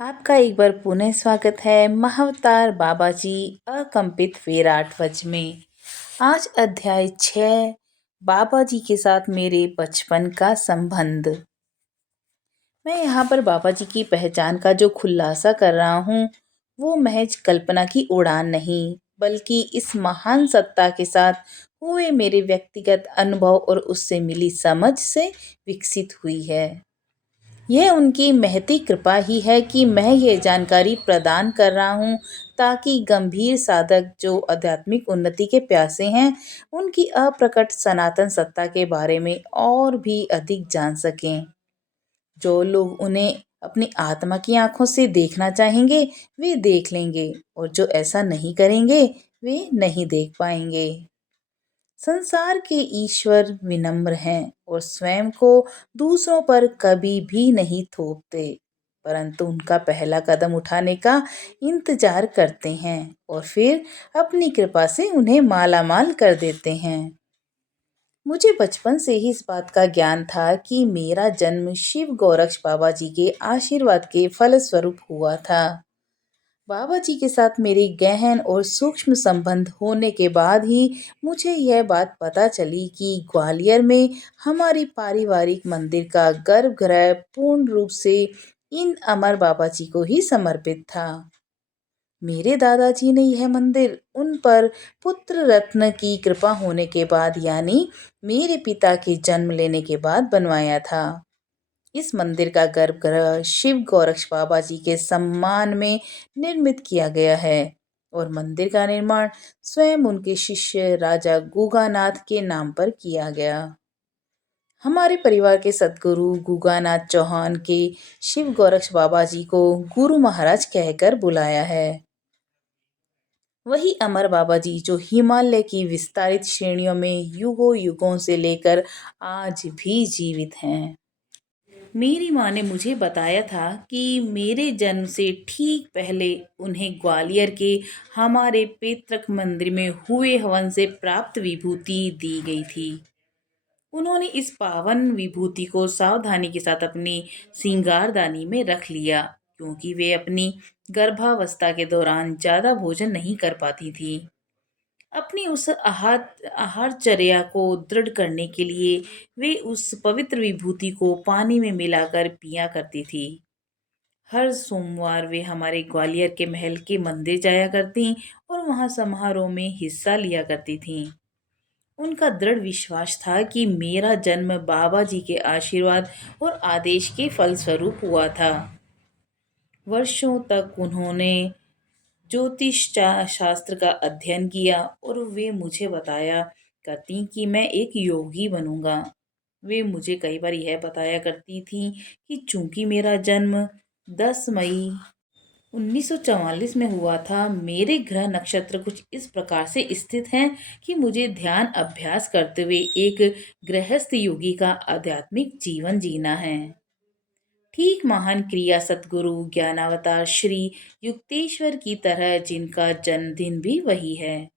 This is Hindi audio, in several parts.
आपका एक बार पुनः स्वागत है महाअवतार बाबा जी अकंपित विराटवज में। आज अध्याय 6 बाबा जी के साथ मेरे बचपन का संबंध। मैं यहाँ पर बाबा जी की पहचान का जो खुलासा कर रहा हूँ वो महज कल्पना की उड़ान नहीं बल्कि इस महान सत्ता के साथ हुए मेरे व्यक्तिगत अनुभव और उससे मिली समझ से विकसित हुई है। यह उनकी महती कृपा ही है कि मैं ये जानकारी प्रदान कर रहा हूँ ताकि गंभीर साधक जो आध्यात्मिक उन्नति के प्यासे हैं उनकी अप्रकट सनातन सत्ता के बारे में और भी अधिक जान सकें। जो लोग उन्हें अपनी आत्मा की आंखों से देखना चाहेंगे वे देख लेंगे और जो ऐसा नहीं करेंगे वे नहीं देख पाएंगे। संसार के ईश्वर विनम्र हैं और स्वयं को दूसरों पर कभी भी नहीं थोपते, परंतु उनका पहला कदम उठाने का इंतजार करते हैं और फिर अपनी कृपा से उन्हें मालामाल कर देते हैं। मुझे बचपन से ही इस बात का ज्ञान था कि मेरा जन्म शिव गोरक्ष बाबा जी के आशीर्वाद के फलस्वरूप हुआ था। बाबा जी के साथ मेरे गहन और सूक्ष्म संबंध होने के बाद ही मुझे यह बात पता चली कि ग्वालियर में हमारी पारिवारिक मंदिर का गर्भगृह पूर्ण रूप से इन अमर बाबा जी को ही समर्पित था। मेरे दादाजी ने यह मंदिर उन पर पुत्र रत्न की कृपा होने के बाद यानी मेरे पिता के जन्म लेने के बाद बनवाया था। इस मंदिर का गर्भगृह शिव गोरक्ष बाबा जी के सम्मान में निर्मित किया गया है और मंदिर का निर्माण स्वयं उनके शिष्य राजा गुगानाथ के नाम पर किया गया। हमारे परिवार के सदगुरु गुगानाथ चौहान के शिव गोरक्ष बाबा जी को गुरु महाराज कहकर बुलाया है। वही अमर बाबा जी जो हिमालय की विस्तारित श्रेणियों में युगों युगों से लेकर आज भी जीवित हैं। मेरी माँ ने मुझे बताया था कि मेरे जन्म से ठीक पहले उन्हें ग्वालियर के हमारे पैतृक मंदिर में हुए हवन से प्राप्त विभूति दी गई थी। उन्होंने इस पावन विभूति को सावधानी के साथ अपनी श्रृंगारदानी में रख लिया क्योंकि वे अपनी गर्भावस्था के दौरान ज़्यादा भोजन नहीं कर पाती थी। अपनी उस आहारचर्या को दृढ़ करने के लिए वे उस पवित्र विभूति को पानी में मिलाकर पिया करती थी। हर सोमवार वे हमारे ग्वालियर के महल के मंदिर जाया करती और वहां समारोह में हिस्सा लिया करती थीं। उनका दृढ़ विश्वास था कि मेरा जन्म बाबा जी के आशीर्वाद और आदेश के फलस्वरूप हुआ था। वर्षों तक उन्होंने शास्त्र का अध्ययन किया और वे मुझे बताया करती कि मैं एक योगी बनूंगा। वे मुझे कई बार यह बताया करती थी कि चूंकि मेरा जन्म 10 मई 1944 में हुआ था, मेरे ग्रह नक्षत्र कुछ इस प्रकार से स्थित हैं कि मुझे ध्यान अभ्यास करते हुए एक गृहस्थ योगी का आध्यात्मिक जीवन जीना है। ठीक महान क्रिया सतगुरु ज्ञानावतार श्री युक्तेश्वर की तरह जिनका जन्मदिन भी वही है।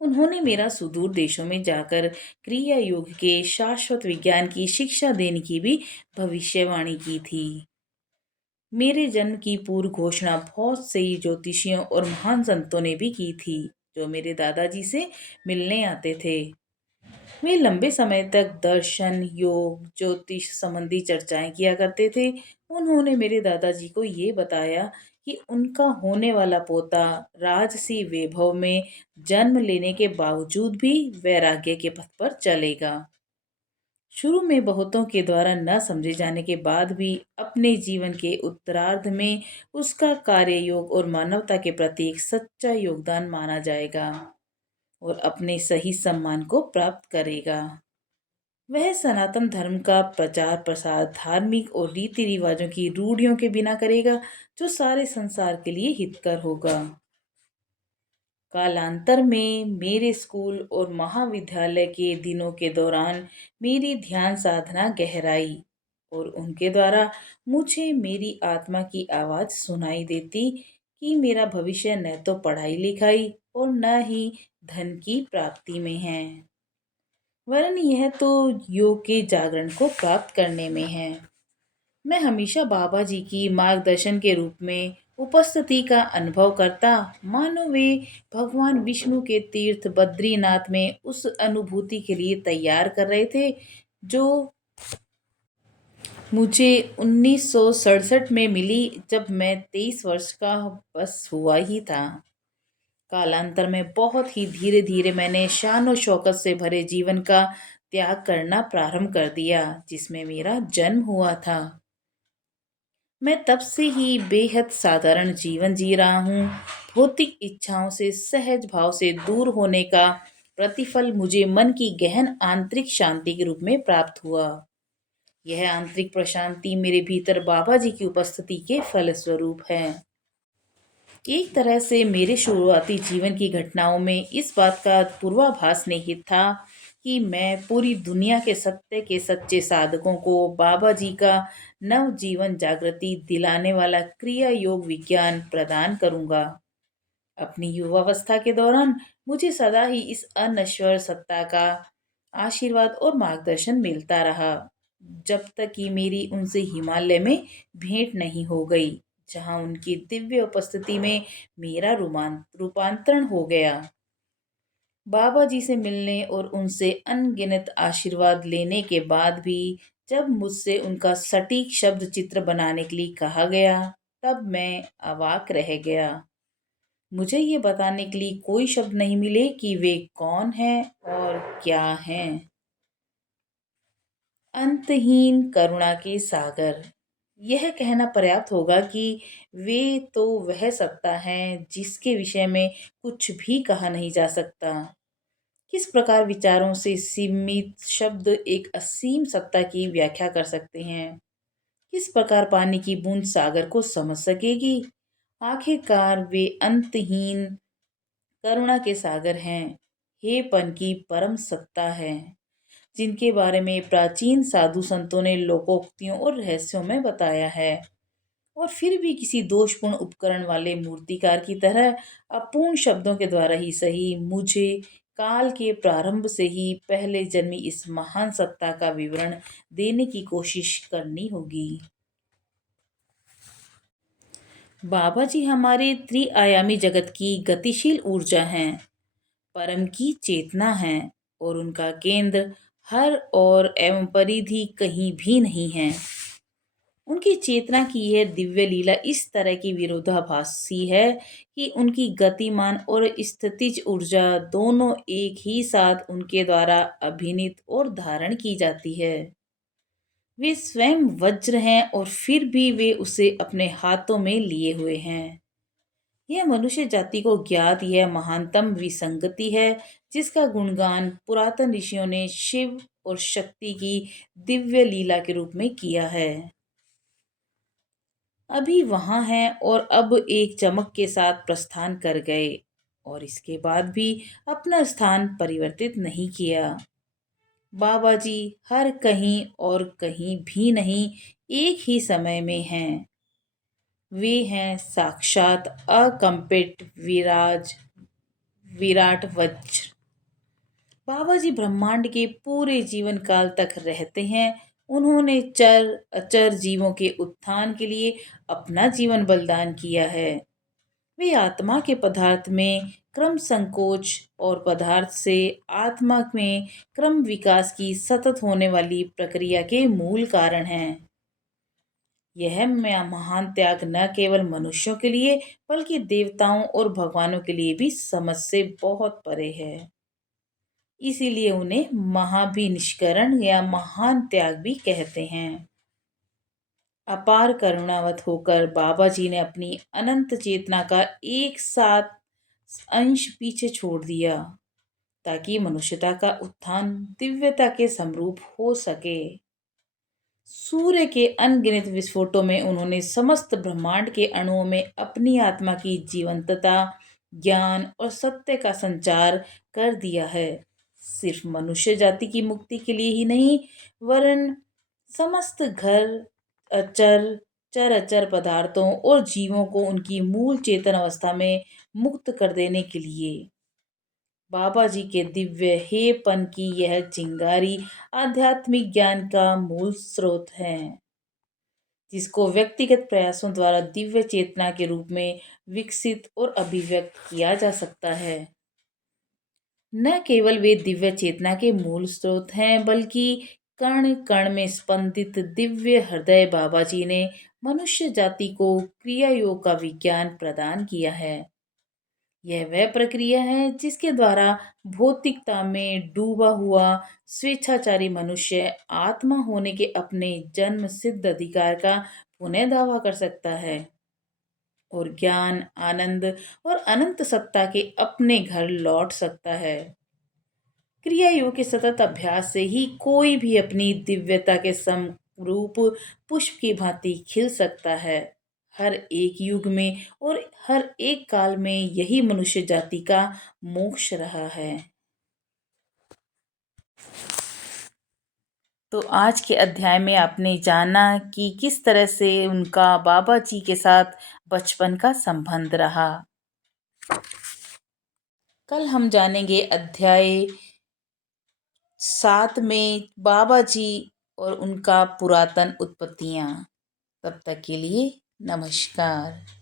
उन्होंने मेरा सुदूर देशों में जाकर क्रिया योग के शाश्वत विज्ञान की शिक्षा देने की भी भविष्यवाणी की थी। मेरे जन्म की पूर्व घोषणा बहुत से ही ज्योतिषियों और महान संतों ने भी की थी जो मेरे दादाजी से मिलने आते थे। वे लंबे समय तक दर्शन योग ज्योतिष संबंधी चर्चाएं किया करते थे। उन्होंने मेरे दादाजी को ये बताया कि उनका होने वाला पोता राजसी वैभव में जन्म लेने के बावजूद भी वैराग्य के पथ पर चलेगा। शुरू में बहुतों के द्वारा न समझे जाने के बाद भी अपने जीवन के उत्तरार्ध में उसका कार्य योग और मानवता के प्रति एक सच्चा योगदान माना जाएगा और अपने सही सम्मान को प्राप्त करेगा। वह सनातन धर्म का प्रचार प्रसार धार्मिक और रीति रिवाजों की रूढ़ियों के बिना करेगा जो सारे संसार के लिए हितकर होगा। कालांतर में मेरे स्कूल और महाविद्यालय के दिनों के दौरान मेरी ध्यान साधना गहराई और उनके द्वारा मुझे मेरी आत्मा की आवाज़ सुनाई देती कि मेरा भविष्य न तो पढ़ाई लिखाई और न ही धन की प्राप्ति में है, वरन यह तो योग के जागरण को प्राप्त करने में है। मैं हमेशा बाबा जी की मार्गदर्शन के रूप में उपस्थिति का अनुभव करता, मानो वे भगवान विष्णु के तीर्थ बद्रीनाथ में उस अनुभूति के लिए तैयार कर रहे थे जो मुझे 1967 में मिली, जब मैं 23 वर्ष का बस हुआ ही था। कालांतर में बहुत ही धीरे धीरे मैंने शान और शौकत से भरे जीवन का त्याग करना प्रारंभ कर दिया जिसमें मेरा जन्म हुआ था। मैं तब से ही बेहद साधारण जीवन जी रहा हूँ। भौतिक इच्छाओं से सहज भाव से दूर होने का प्रतिफल मुझे मन की गहन आंतरिक शांति के रूप में प्राप्त हुआ। यह आंतरिक प्रशांति मेरे भीतर बाबा जी की उपस्थिति के फलस्वरूप है। एक तरह से मेरे शुरुआती जीवन की घटनाओं में इस बात का पूर्वाभास निहित था कि मैं पूरी दुनिया के सत्य के सच्चे साधकों को बाबा जी का नव जीवन जागृति दिलाने वाला क्रिया योग विज्ञान प्रदान करूंगा। अपनी युवावस्था के दौरान मुझे सदा ही इस अनश्वर सत्ता का आशीर्वाद और मार्गदर्शन मिलता रहा, जब तक कि मेरी उनसे हिमालय में भेंट नहीं हो गई, जहां उनकी दिव्य उपस्थिति में मेरा रूपांतरण हो गया। बाबा जी से मिलने और उनसे अनगिनत आशीर्वाद लेने के बाद भी जब मुझसे उनका सटीक शब्द चित्र बनाने के लिए कहा गया, तब मैं अवाक रह गया। मुझे ये बताने के लिए कोई शब्द नहीं मिले कि वे कौन हैं और क्या हैं। अंतहीन करुणा के सागर, यह कहना पर्याप्त होगा कि वे तो वह सत्ता हैं जिसके विषय में कुछ भी कहा नहीं जा सकता। किस प्रकार विचारों से सीमित शब्द एक असीम सत्ता की व्याख्या कर सकते हैं? किस प्रकार पानी की बूंद सागर को समझ सकेगी? आखिरकार वे अंतहीन करुणा के सागर हैं, हे पन की परम सत्ता है, जिनके बारे में प्राचीन साधु संतों ने लोकोक्तियों और रहस्यों में बताया है। और फिर भी किसी दोषपूर्ण उपकरण वाले मूर्तिकार की तरह अपूर्ण शब्दों के द्वारा ही सही, मुझे काल के प्रारंभ से ही पहले जन्मी इस महान सत्ता का विवरण देने की कोशिश करनी होगी। बाबा जी हमारे त्रिआयामी जगत की गतिशील ऊर्जा हैं, परम की चेतना है, और उनका केंद्र हर और एवं परिधि कहीं भी नहीं है। उनकी चेतना की यह दिव्य लीला इस तरह की विरोधाभासी है कि उनकी गतिमान और स्थितिज ऊर्जा दोनों एक ही साथ उनके द्वारा अभिनीत और धारण की जाती है। वे स्वयं वज्र हैं और फिर भी वे उसे अपने हाथों में लिए हुए हैं। यह मनुष्य जाति को ज्ञात यह महानतम विसंगति है, जिसका गुणगान पुरातन ऋषियों ने शिव और शक्ति की दिव्य लीला के रूप में किया है। अभी वहां हैं और अब एक चमक के साथ प्रस्थान कर गए, और इसके बाद भी अपना स्थान परिवर्तित नहीं किया। बाबा जी हर कहीं और कहीं भी नहीं, एक ही समय में हैं। वे हैं साक्षात अकंपित विराट वज्र। बाबा जी ब्रह्मांड के पूरे जीवन काल तक रहते हैं। उन्होंने चर अचर जीवों के उत्थान के लिए अपना जीवन बलिदान किया है। वे आत्मा के पदार्थ में क्रम संकोच और पदार्थ से आत्मा में क्रम विकास की सतत होने वाली प्रक्रिया के मूल कारण हैं। यह महान त्याग न केवल मनुष्यों के लिए बल्कि देवताओं और भगवानों के लिए भी समझ से बहुत परे है। इसीलिए उन्हें महाभिनिष्करण या महान त्याग भी कहते हैं। अपार करुणावत होकर बाबा जी ने अपनी अनंत चेतना का एक साथ अंश पीछे छोड़ दिया, ताकि मनुष्यता का उत्थान दिव्यता के समरूप हो सके। सूर्य के अनगिनत विस्फोटों में उन्होंने समस्त ब्रह्मांड के अणुओं में अपनी आत्मा की जीवंतता, ज्ञान और सत्य का संचार कर दिया है। सिर्फ मनुष्य जाति की मुक्ति के लिए ही नहीं, वरन समस्त अचर चर अचर पदार्थों और जीवों को उनकी मूल चेतन अवस्था में मुक्त कर देने के लिए। बाबा जी के दिव्य हेपन की यह चिंगारी आध्यात्मिक ज्ञान का मूल स्रोत है। जिसको व्यक्तिगत प्रयासों द्वारा दिव्य चेतना के रूप में विकसित और अभिव्यक्त किया जा सकता है। न केवल वे दिव्य चेतना के मूल स्रोत हैं, बल्कि कण कण में स्पंदित दिव्य हृदय बाबा जी ने मनुष्य जाति को क्रिया योग का विज्ञान प्रदान किया है। यह वह प्रक्रिया है जिसके द्वारा भौतिकता में डूबा हुआ स्वेच्छाचारी मनुष्य आत्मा होने के अपने जन्म सिद्ध अधिकार का पुनः दावा कर सकता है और ज्ञान, आनंद और अनंत सत्ता के अपने घर लौट सकता है। क्रिया योग के सतत अभ्यास से ही कोई भी अपनी दिव्यता के समरूप पुष्प की भांति खिल सकता है। हर एक युग में और हर एक काल में यही मनुष्य जाति का मोक्ष रहा है। तो आज के अध्याय में आपने जाना कि किस तरह से उनका बाबा जी के साथ बचपन का संबंध रहा। कल हम जानेंगे अध्याय 7 में बाबा जी और उनका पुरातन उत्पत्तियां। तब तक के लिए नमस्कार।